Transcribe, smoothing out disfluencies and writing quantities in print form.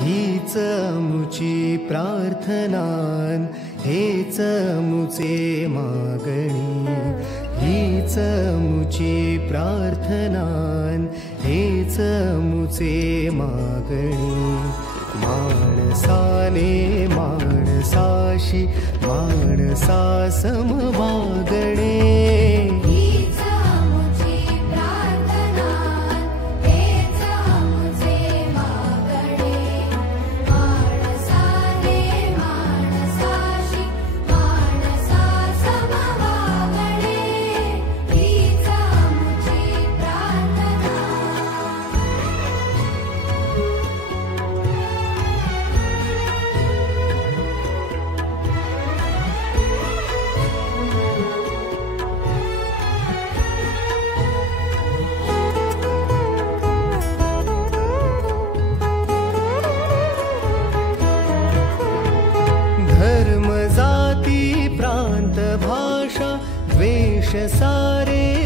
हीच मुची प्रार्थनान, हेच मुचे मागणी. हीच मुची प्रार्थनान, हेच मुचे मागणी. माणसाने माणसाशी माणसा सम वागणे. धर्म जाती प्रांत भाषा द्वेष सारे